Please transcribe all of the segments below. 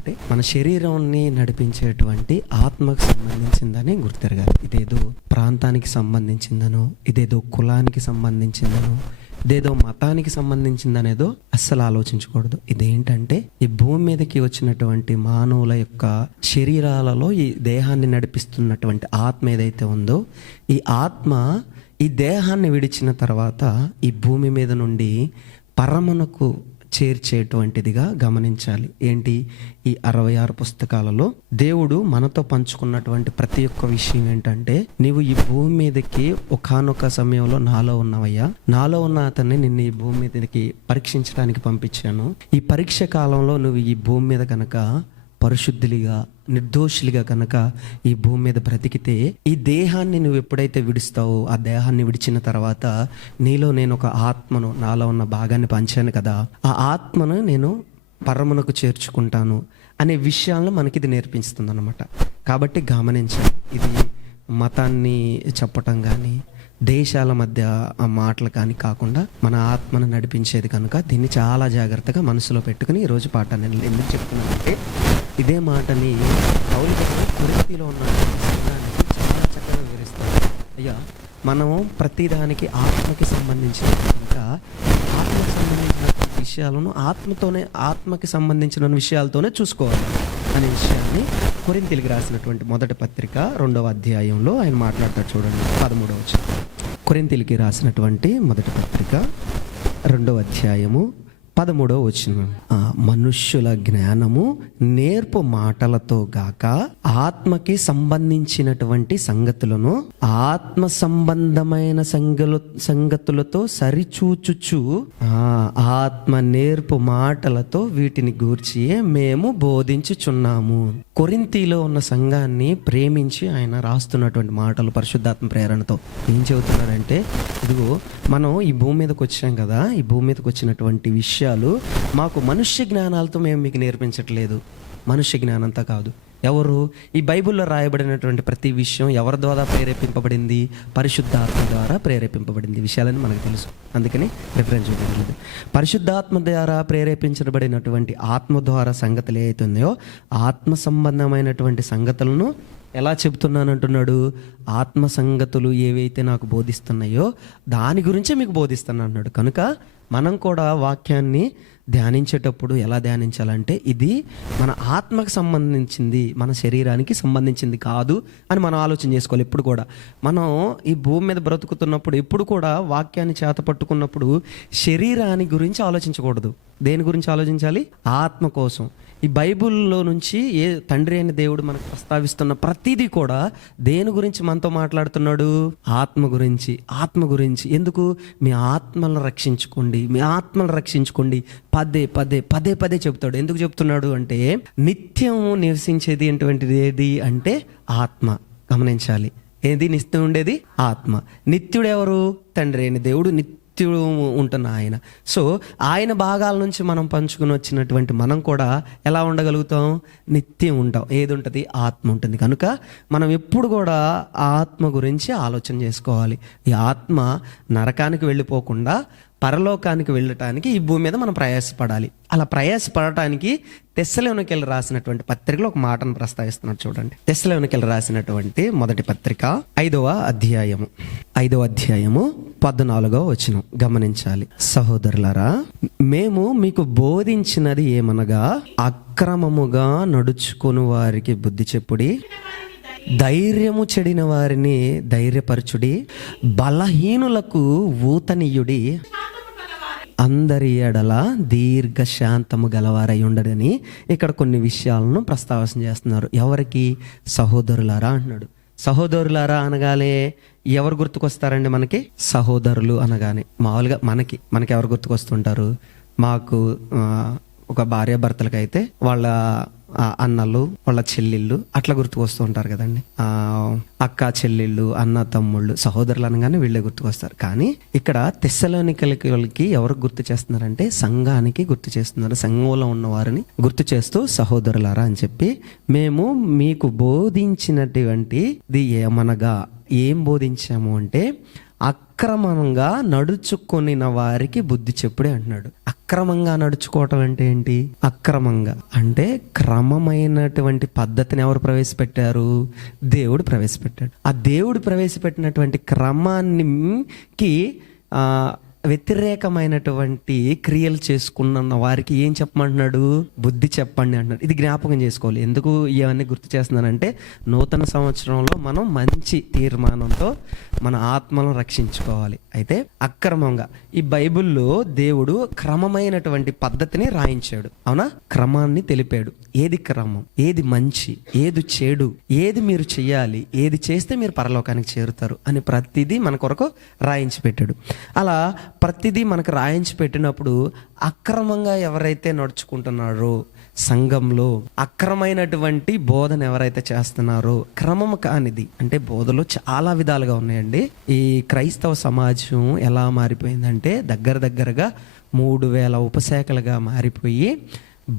గుర్తెరగాలంటే మన శరీరాన్ని నడిపించేటువంటి ఆత్మకు సంబంధించిందని గుర్తెరగాలి. ఇదేదో ప్రాంతానికి సంబంధించిందనో, ఇదేదో కులానికి సంబంధించిందనో, ఇదేదో మతానికి సంబంధించిందనేదో అస్సలు ఆలోచించకూడదు. ఇదేంటంటే ఈ భూమి మీదకి వచ్చినటువంటి మానవుల యొక్క శరీరాలలో ఈ దేహాన్ని నడిపిస్తున్నటువంటి ఆత్మ ఏదైతే ఉందో, ఈ ఆత్మ ఈ దేహాన్ని విడిచిన తర్వాత ఈ భూమి మీద నుండి పరమునకు చేర్చేటువంటిదిగా గమనించాలి. ఏంటి? ఈ 66 పుస్తకాలలో దేవుడు మనతో పంచుకున్నటువంటి ప్రతి ఒక్క విషయం ఏంటంటే, నీవు ఈ భూమి మీదకి ఒకానొక సమయంలో నాలో ఉన్నవయ్యా, నాలో ఉన్న అతన్ని నిన్ను ఈ భూమి మీదకి పరీక్షించడానికి పంపించాను. ఈ పరీక్ష కాలంలో నువ్వు ఈ భూమి మీద కనుక పరిశుద్ధులుగా నిర్దోషులుగా కనుక ఈ భూమి మీద బ్రతికితే, ఈ దేహాన్ని నువ్వు ఎప్పుడైతే విడుస్తావో, ఆ దేహాన్ని విడిచిన తర్వాత నీలో నేను ఒక ఆత్మను, నాలో ఉన్న భాగాన్ని పంచాను కదా, ఆ ఆత్మను నేను పరమునకు చేర్చుకుంటాను అనే విషయాలను మనకి ఇది నేర్పిస్తుంది అన్నమాట. కాబట్టి గమనించాలి, ఇది మతాన్ని చెప్పటం కానీ దేశాల మధ్య ఆ మాటలు కానీ కాకుండా మన ఆత్మను నడిపించేది కనుక దీన్ని చాలా జాగ్రత్తగా మనసులో పెట్టుకుని ఈరోజు పాఠాన్ని ఎందుకు చెప్తున్నానంటే, ఇదే మాటని పౌలు గారు కొరింథీలో ఉన్న సంఘానికి చాలా చక్కగా వివరిస్తారు. అయ్యా, మనము ప్రతిదానికి ఆత్మకి సంబంధించిన ఇంకా ఆత్మకి సంబంధించిన విషయాలను ఆత్మకి సంబంధించిన విషయాలతోనే చూసుకోవాలి అనే విషయాన్ని కొరింథీయులకు రాసినటువంటి మొదటి పత్రిక 2వ అధ్యాయంలో ఆయన మాట్లాడతాడు. చూడండి 13వ వచనం. కొరింథీయులకు రాసినటువంటి మొదటి పత్రిక 2వ అధ్యాయము 13వ వచనం. మనుష్యుల జ్ఞానము నేర్పు మాటలతో గాక ఆత్మకి సంబంధించినటువంటి సంగతులను ఆత్మ సంబంధమైన సంగతులతో సరిచూచుచు ఆత్మ నేర్పు మాటలతో వీటిని గూర్చి మేము బోధించుచున్నాము. కొరింథీలో ఉన్న సంఘాన్ని ప్రేమించి ఆయన రాస్తున్నటువంటి మాటలు పరిశుద్ధాత్మ ప్రేరణతో ఏం చెబుతున్నారంటే, ఇదిగో మనం ఈ భూమి మీదకి వచ్చాం కదా, ఈ భూమి మీదకి వచ్చినటువంటి విషయాలు మాకు మనుష్య జ్ఞానాలతో మేము మీకు నేర్పించట్లేదు. మనుష్య జ్ఞానంతో కాదు. ఎవరు? ఈ బైబిల్లో రాయబడినటువంటి ప్రతి విషయం ఎవరి ద్వారా ప్రేరేపింపబడింది? పరిశుద్ధాత్మ ద్వారా ప్రేరేపింపబడింది. విషయాలని మనకు తెలుసు, అందుకని రిఫరెన్స్ చూపించలేదు. పరిశుద్ధాత్మ ద్వారా ప్రేరేపించబడినటువంటి ఆత్మ ద్వారా సంగతులు ఏవైతే ఉన్నాయో, ఆత్మ సంబంధమైనటువంటి సంగతులను ఎలా చెబుతున్నానంటున్నాడు? ఆత్మ సంగతులు ఏవైతే నాకు బోధిస్తున్నాయో దాని గురించే మీకు బోధిస్తాను అన్నాడు. కనుక మనం కూడా వాక్యాన్ని ధ్యానించేటప్పుడు ఎలా ధ్యానించాలంటే, ఇది మన ఆత్మకు సంబంధించింది, మన శరీరానికి సంబంధించింది కాదు అని మనం ఆలోచన చేసుకోవాలి. ఎప్పుడు కూడా మనం ఈ భూమి మీద బ్రతుకుతున్నప్పుడు ఎప్పుడు కూడా వాక్యాన్ని చేత పట్టుకున్నప్పుడు శరీరాన్ని గురించి ఆలోచించకూడదు. దేని గురించి ఆలోచించాలి? ఆత్మ కోసం. ఈ బైబిల్లో నుంచి ఏ తండ్రి అయిన దేవుడు మనకు ప్రస్తావిస్తున్న ప్రతిదీ కూడా దేని గురించి మనతో మాట్లాడుతున్నాడు? ఆత్మ గురించి. ఆత్మ గురించి. ఎందుకు? మీ ఆత్మలను రక్షించుకోండి, మీ ఆత్మలను రక్షించుకోండి పదే పదే పదే పదే చెప్తాడు. ఎందుకు చెప్తున్నాడు అంటే, నిత్యం నివసించేది ఏంటువంటిది ఏది అంటే ఆత్మ. గమనించాలి, ఏది నిత్యం ఉండేది? ఆత్మ. నిత్యుడు ఎవరు? తండ్రి అయిన దేవుడు, నిత్యుడు ఉంటున్న ఆయన. సో ఆయన భాగాల నుంచి మనం పంచుకుని వచ్చినటువంటి మనం కూడా ఎలా ఉండగలుగుతాం? నిత్యం ఉంటాం. ఏది ఉంటుంది? ఆత్మ ఉంటుంది. కనుక మనం ఎప్పుడు కూడా ఆత్మ గురించి ఆలోచన చేసుకోవాలి. ఈ ఆత్మ నరకానికి వెళ్ళిపోకుండా పరలోకానికి వెళ్ళటానికి ఈ భూమి మీద మనం ప్రయాసపడాలి. అలా ప్రయాసపడటానికి తెస్సలోనికెళ్ళి రాసినటువంటి పత్రికలో ఒక మాటను ప్రస్తావిస్తున్నాడు. చూడండి, తెస్సలోనికెళ్ళి రాసినటువంటి మొదటి పత్రిక 5వ అధ్యాయము 14వ వచనం గమనించాలి. సహోదరులారా, మేము మీకు బోధించినది ఏమనగా, అక్రమముగా నడుచుకుని వారికి బుద్ధి చెప్పుడి, ధైర్యము చెడిన వారిని ధైర్యపరచుడి, బలహీనులకు ఊతనీయుడి, అందరి ఎడల దీర్ఘశాంతము గలవారై ఉండడని ఇక్కడ కొన్ని విషయాలను ప్రస్తావన చేస్తున్నారు. ఎవరికి? సహోదరులారా అంటున్నాడు. సహోదరులారా అనగానే ఎవరు గుర్తుకొస్తారండి మనకి? సహోదరులు అనగానే మామూలుగా మనకి ఎవరు గుర్తుకొస్తుంటారు? మాకు ఒక భార్యాభర్తలకు అయితే వాళ్ళ అన్నలు, వాళ్ళ చెల్లెళ్ళు అట్లా గుర్తుకొస్తూ ఉంటారు కదండి. అక్క చెల్లెళ్ళు, అన్న తమ్ముళ్ళు, సహోదరులు అనగానే వీళ్ళే గుర్తుకొస్తారు. కానీ ఇక్కడ తెస్సలోనికలకి ఎవరు గుర్తు చేస్తున్నారంటే, సంఘానికి గుర్తు చేస్తున్నారు. సంఘంలో ఉన్న వారిని గుర్తు చేస్తూ సహోదరులారా అని చెప్పి, మేము మీకు బోధించినటువంటిది ఏమనగా, ఏం బోధించాము అంటే అక్రమంగా నడుచుకొనిన వారికి బుద్ధి చెప్పుడే అంటున్నాడు. అక్రమంగా నడుచుకోవటం అంటే ఏంటి? అక్రమంగా అంటే క్రమమైనటువంటి పద్ధతిని ఎవరు ప్రవేశపెట్టారు? దేవుడు ప్రవేశపెట్టాడు. ఆ దేవుడు ప్రవేశపెట్టినటువంటి క్రమానికి వ్యతిరేకమైనటువంటి క్రియలు చేసుకున్న వారికి ఏం చెప్పమంటున్నాడు? బుద్ధి చెప్పండి అంటున్నాడు. ఇది జ్ఞాపకం చేసుకోవాలి. ఎందుకు ఇవన్నీ గుర్తు చేస్తున్నానంటే, నూతన సంవత్సరంలో మనం మంచి తీర్మానంతో మన ఆత్మలను రక్షించుకోవాలి. అయితే అక్రమంగా ఈ బైబిల్లో దేవుడు క్రమమైనటువంటి పద్ధతిని రాయించాడు. అవునా? క్రమాన్ని తెలిపాడు. ఏది క్రమం, ఏది మంచి, ఏది చెడు, ఏది మీరు చెయ్యాలి, ఏది చేస్తే మీరు పరలోకానికి చేరుతారు అని ప్రతిదీ మన కొరకు రాయించి పెట్టాడు. అలా ప్రతిదీ మనకు రాయించి పెట్టినప్పుడు అక్రమంగా ఎవరైతే నడుచుకుంటున్నారో, సంఘంలో అక్రమైనటువంటి బోధన ఎవరైతే చేస్తున్నారో, క్రమం కానిది అంటే బోధలు చాలా విధాలుగా ఉన్నాయండి. ఈ క్రైస్తవ సమాజం ఎలా మారిపోయిందంటే దగ్గరగా 3000 ఉపశాఖలుగా మారిపోయి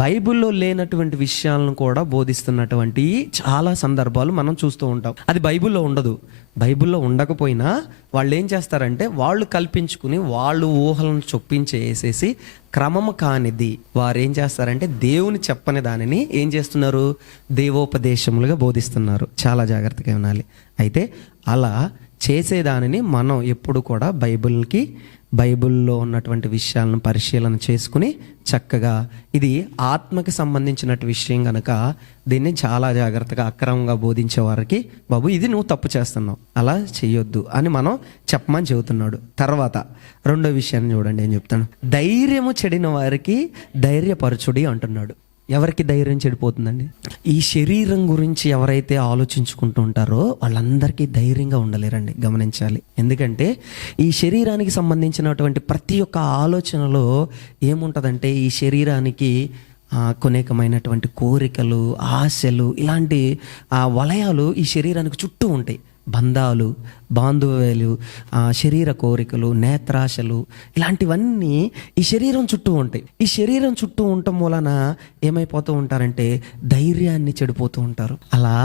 బైబిల్లో లేనటువంటి విషయాలను కూడా బోధిస్తున్నటువంటి చాలా సందర్భాలు మనం చూస్తూ ఉంటాం. అది బైబిల్లో ఉండదు. బైబిల్లో ఉండకపోయినా వాళ్ళు ఏం చేస్తారంటే, వాళ్ళు కల్పించుకుని వాళ్ళు ఊహలను చొప్పించేసేసి క్రమము కానిది వారు ఏం చేస్తారంటే దేవుని చెప్పని దానిని ఏం చేస్తున్నారు? దేవోపదేశములుగా బోధిస్తున్నారు. చాలా జాగ్రత్తగా వినాలి. అయితే అలా చేసేదానిని మనం ఎప్పుడు కూడా బైబిల్లో ఉన్నటువంటి విషయాలను పరిశీలన చేసుకుని చక్కగా ఇది ఆత్మకి సంబంధించినట్టు విషయం కనుక దీన్ని చాలా జాగ్రత్తగా అక్రమంగా బోధించే వారికి, బాబు ఇది నువ్వు తప్పు చేస్తున్నావు, అలా చెయ్యొద్దు అని మనం చెప్పమని చెబుతున్నాడు. తర్వాత రెండో విషయాన్ని చూడండి, ఏం చెప్తాను? ధైర్యము చెడిన వారికి ధైర్యపరచుడి అంటున్నాడు. ఎవరికి ధైర్యం చెడిపోతుందండి? ఈ శరీరం గురించి ఎవరైతే ఆలోచించుకుంటూ ఉంటారో వాళ్ళందరికీ ధైర్యంగా ఉండలేరండి. గమనించాలి. ఎందుకంటే ఈ శరీరానికి సంబంధించినటువంటి ప్రతి ఒక్క ఆలోచనలో ఏముంటుందంటే, ఈ శరీరానికి కొనేకమైనటువంటి కోరికలు, ఆశలు, ఇలాంటి వలయాలు ఈ శరీరానికి చుట్టూ ఉంటాయి. బంధాలు, బాంధవ్యాలు, శరీర కోరికలు, నేత్రాశలు, ఇలాంటివన్నీ ఈ శరీరం చుట్టూ ఉంటాయి. ఈ శరీరం చుట్టూ ఉండటం వలన ఏమైపోతూ ఉంటారంటే ధైర్యాన్ని చెడిపోతూ ఉంటారు. అలా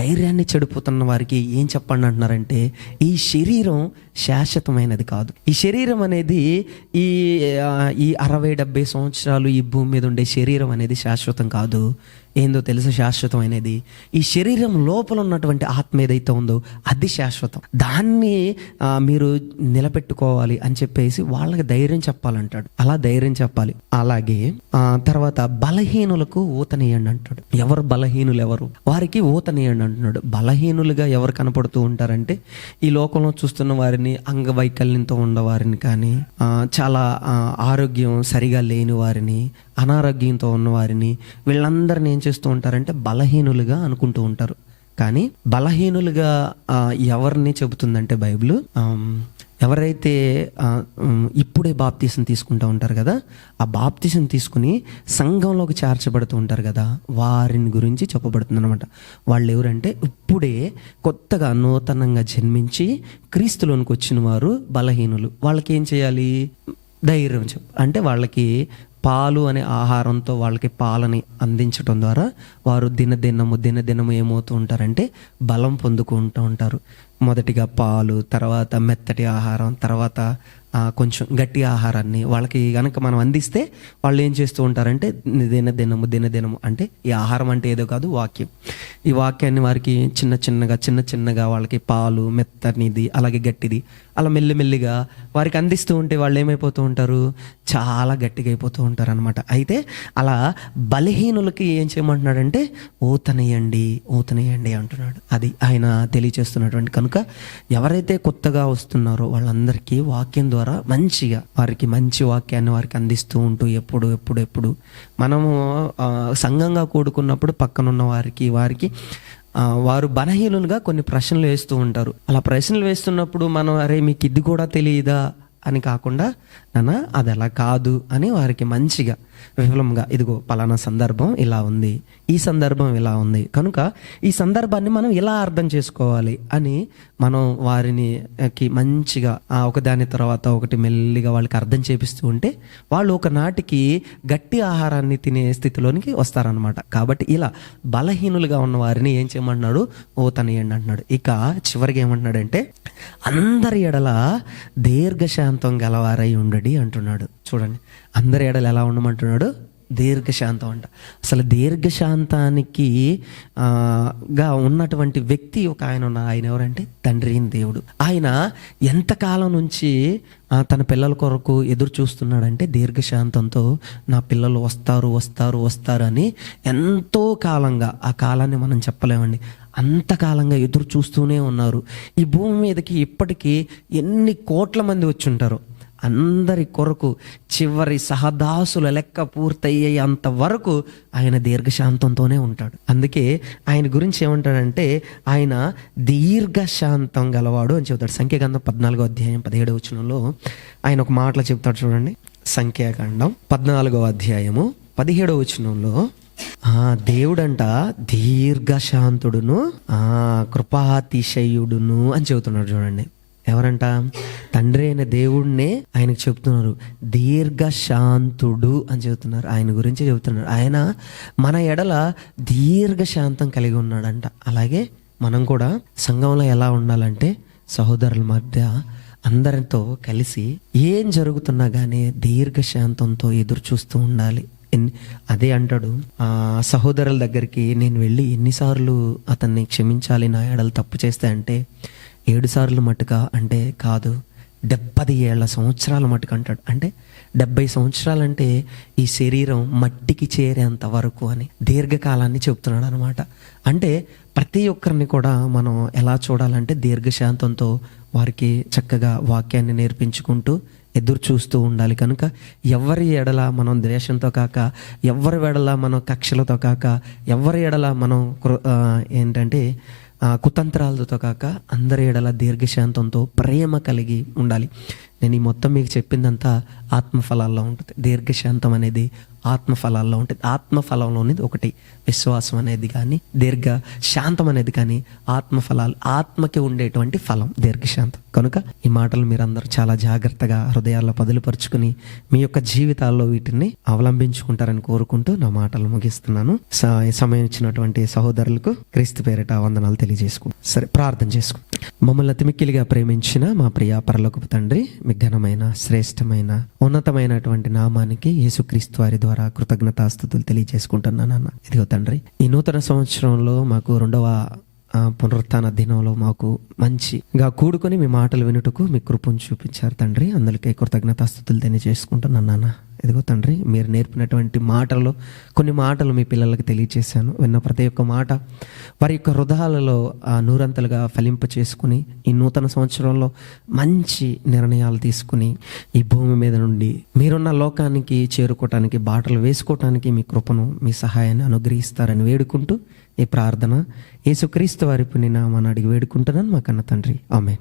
ధైర్యాన్ని చెడిపోతున్న వారికి ఏం చెప్పండి అంటున్నారంటే, ఈ శరీరం శాశ్వతమైనది కాదు. ఈ శరీరం అనేది ఈ 60-70 సంవత్సరాలు ఈ భూమి మీద ఉండే శరీరం అనేది శాశ్వతం కాదు. ఏందో తెలుసు శాశ్వతమైనది? ఈ శరీరం లోపల ఉన్నటువంటి ఆత్మ ఏదైతే ఉందో అది శాశ్వతం. దాన్ని మీరు నిలబెట్టుకోవాలి అని చెప్పేసి వాళ్ళకి ధైర్యం చెప్పాలంటాడు. అలా ధైర్యం చెప్పాలి. అలాగే తర్వాత బలహీనులకు ఊతనీయండి అంటాడు. ఎవరు బలహీనులు? ఎవరు? వారికి ఊతనీయండి అంటున్నాడు. బలహీనులుగా ఎవరు కనపడుతూ ఉంటారంటే, ఈ లోకంలో చూస్తున్న వారిని, అంగవైకల్యంతో ఉన్నవారిని, కానీ చాలా ఆరోగ్యం సరిగా లేని వారిని, అనారోగ్యంతో ఉన్నవారిని, వీళ్ళందరినీ ఏం చేస్తూ ఉంటారంటే బలహీనులుగా అనుకుంటూ ఉంటారు. కానీ బలహీనులుగా ఎవరిని చెబుతుందంటే బైబిల్, ఎవరైతే ఇప్పుడే బాప్తీసం తీసుకుంటూ ఉంటారు కదా, ఆ బాప్తీసం తీసుకుని సంఘంలోకి చేర్చబడుతూ ఉంటారు కదా, వారిని గురించి చెప్పబడుతుంది అనమాట. వాళ్ళు ఎవరంటే ఇప్పుడే కొత్తగా నూతనంగా జన్మించి క్రీస్తులోనికి వచ్చిన వారు బలహీనులు. వాళ్ళకి ఏం చేయాలి? ధైర్యం అంటే వాళ్ళకి పాలు అనే ఆహారంతో వాళ్ళకి పాలని అందించడం ద్వారా వారు దినదినము ఏమవుతూ ఉంటారంటే బలం పొందుకుంటూ ఉంటారు. మొదటిగా పాలు, తర్వాత మెత్తటి ఆహారం, తర్వాత కొంచెం గట్టి ఆహారాన్ని వాళ్ళకి కనుక మనం అందిస్తే వాళ్ళు ఏం చేస్తూ ఉంటారంటే దినదినము అంటే ఈ ఆహారం అంటే ఏదో కాదు, వాక్యం. ఈ వాక్యాన్ని వారికి చిన్న చిన్నగా వాళ్ళకి పాలు, మెత్తనిది, అలాగే గట్టిది, అలా మెల్లిమెల్లిగా వారికి అందిస్తూ ఉంటే వాళ్ళు ఏమైపోతూ ఉంటారు? చాలా గట్టిగా అయిపోతూ ఉంటారు అనమాట. అయితే అలా బలహీనులకి ఏం చేయమంటున్నాడంటే ఊతనేయండి అంటున్నాడు. అది ఆయన తెలియచేస్తున్నటువంటి. కనుక ఎవరైతే కొత్తగా వస్తున్నారో వాళ్ళందరికీ వాక్యం ద్వారా మంచిగా వారికి మంచి వాక్యాన్ని వారికి అందిస్తూ ఉంటూ ఎప్పుడు మనము సంఘంగా కూడుకున్నప్పుడు పక్కనున్న వారికి వారు బలహీనులుగా కొన్ని ప్రశ్నలు వేస్తూ ఉంటారు. అలా ప్రశ్నలు వేస్తున్నప్పుడు మనం అరే మీకు ఇది కూడా తెలియదా అని కాకుండా, నాన్న అది అలా కాదు అని వారికి మంచిగా విఫలంగా, ఇదిగో పలానా సందర్భం ఇలా ఉంది, ఈ సందర్భం ఇలా ఉంది కనుక ఈ సందర్భాన్ని మనం ఇలా అర్థం చేసుకోవాలి అని మనం వారికి మంచిగా ఒకదాని తర్వాత ఒకటి మెల్లిగా వాళ్ళకి అర్థం చేపిస్తూ ఉంటే వాళ్ళు ఒకనాటికి గట్టి ఆహారాన్ని తినే స్థితిలోనికి వస్తారనమాట. కాబట్టి ఇలా బలహీనులుగా ఉన్న వారిని ఏం చేయమంటున్నాడు? ఓ తనయండి అంటున్నాడు. ఇక చివరికి ఏమంటున్నాడంటే అందరి ఎడల దీర్ఘశాంతం గలవారై ఉండడి అంటున్నాడు. చూడండి, అందరి ఎడల ఎలా ఉండమంటున్నాడు? దీర్ఘశాంతం అంట. అసలు దీర్ఘశాంతానికి గా ఉన్నటువంటి వ్యక్తి ఒక ఆయన ఉన్నారు. ఆయన ఎవరంటే తండ్రి అయిన దేవుడు. ఆయన ఎంతకాలం నుంచి తన పిల్లల కొరకు ఎదురు చూస్తున్నాడంటే దీర్ఘశాంతంతో నా పిల్లలు వస్తారు అని ఎంతో కాలంగా, ఆ కాలాన్ని మనం చెప్పలేమండి, అంతకాలంగా ఎదురు చూస్తూనే ఉన్నారు. ఈ భూమి మీదకి ఇప్పటికీ ఎన్ని కోట్ల మంది వచ్చి ఉంటారో అందరి కొరకు చివరి సహదాసుల లెక్క పూర్తయ్యే అంతవరకు ఆయన దీర్ఘశాంతంతోనే ఉంటాడు. అందుకే ఆయన గురించి ఏమంటాడంటే ఆయన దీర్ఘశాంతం గలవాడు అని చెబుతాడు. సంఖ్యాకాండం 14వ అధ్యాయం 17వ వచనంలో ఆయన ఒక మాటలో చెప్తాడు. చూడండి, సంఖ్యాకాండం 14వ అధ్యాయము 17వ వచనంలో దేవుడంట దీర్ఘశాంతుడును కృపాతిశయుడును అని చెబుతున్నాడు. చూడండి, ఎవరంట? తండ్రి అయిన దేవుడినే ఆయనకు చెప్తున్నారు దీర్ఘశాంతుడు అని చెబుతున్నారు. ఆయన గురించి చెబుతున్నారు. ఆయన మన ఎడల దీర్ఘశాంతం కలిగి ఉన్నాడంట. అలాగే మనం కూడా సంఘంలో ఎలా ఉండాలంటే సహోదరుల మధ్య అందరితో కలిసి ఏం జరుగుతున్నా కానీ దీర్ఘశాంతంతో ఎదురు చూస్తూ ఉండాలి. అదే అంటాడు, సహోదరుల దగ్గరికి నేను వెళ్ళి ఎన్నిసార్లు అతన్ని క్షమించాలి నా ఎడలు తప్పు చేస్తే అంటే 7 సార్లు మటుక అంటే కాదు, 70 సంవత్సరాల మటుకు అంటాడు. అంటే 70 సంవత్సరాలంటే ఈ శరీరం మట్టికి చేరేంత వరకు అని దీర్ఘకాలాన్ని చెప్తున్నాడు అనమాట. అంటే ప్రతి ఒక్కరిని కూడా మనం ఎలా చూడాలంటే దీర్ఘశాంతంతో వారికి చక్కగా వాక్యాన్ని నేర్పించుకుంటూ ఎదురు చూస్తూ ఉండాలి. కనుక ఎవరి ఎడల మనం ద్వేషంతో కాక, ఎవరి ఎడల మనం కక్షలతో కాక, ఎవరి ఎడల మనం ఏంటంటే కుతంత్రాలతో కాక అందరి ఎడల దీర్ఘశాంతంతో ప్రేమ కలిగి ఉండాలి. నేను ఈ మొత్తం మీకు చెప్పిందంతా ఆత్మఫలాల్లో ఉంటుంది. దీర్ఘశాంతం అనేది ఆత్మఫలాల్లో ఉంటుంది. ఆత్మఫలంలోనిది ఒకటి విశ్వాసం అనేది కానీ, దీర్ఘ శాంతం అనేది కానీ ఆత్మఫలాలు, ఆత్మకి ఉండేటువంటి ఫలం దీర్ఘశాంతం. కనుక ఈ మాటలు మీరందరూ చాలా జాగ్రత్తగా హృదయాల్లో పదులుపరుచుకుని మీ యొక్క జీవితాల్లో వీటిని అవలంబించుకుంటారని కోరుకుంటూ నా మాటలు ముగిస్తున్నాను. సమయం ఇచ్చినటువంటి సహోదరులకు క్రీస్తు పేరిట వందనాలు తెలియజేసుకుంటాం. సరే, ప్రార్థన చేసుకుంటాం. మమ్మల్ని అతిమిక్కిలిగా ప్రేమించిన మా ప్రియ పరలోకపు తండ్రి, మీ ఘనమైన శ్రేష్టమైన ఉన్నతమైనటువంటి నామానికి యేసుక్రీస్తు వారి ద్వారా కృతజ్ఞతాస్తుతులు తెలియజేసుకుంటున్నాను అన్న. ఇదిగో తండ్రి, ఈ నూతన సంవత్సరంలో మాకు 2వ పునరుత్థాన దినంలో మాకు మంచిగా కూడుకొని మీ మాటలు వినుటకు మీ కృపను చూపించారు తండ్రి. అందుకే కృతజ్ఞతాస్తుతులు తెలియజేసుకుంటున్నాను నాన్న. ఇదిగో తండ్రి, మీరు నేర్పినటువంటి మాటల్లో కొన్ని మాటలు మీ పిల్లలకు తెలియజేశాను. విన్న ప్రతి ఒక్క మాట వారి యొక్క హృదయాలలో నూరంతలుగా ఫలింప చేసుకుని ఈ నూతన సంవత్సరంలో మంచి నిర్ణయాలు తీసుకుని ఈ భూమి మీద నుండి మీరున్న లోకానికి చేరుకోవటానికి, బాటలు వేసుకోవటానికి మీ కృపను, మీ సహాయాన్ని అనుగ్రహిస్తారని వేడుకుంటూ ఈ ప్రార్థన యేసుక్రీస్తు వారి పుణ్య నామాన్ని అడిగి వేడుకుంటున్నాను మా కన్న తండ్రి. ఆమేన్.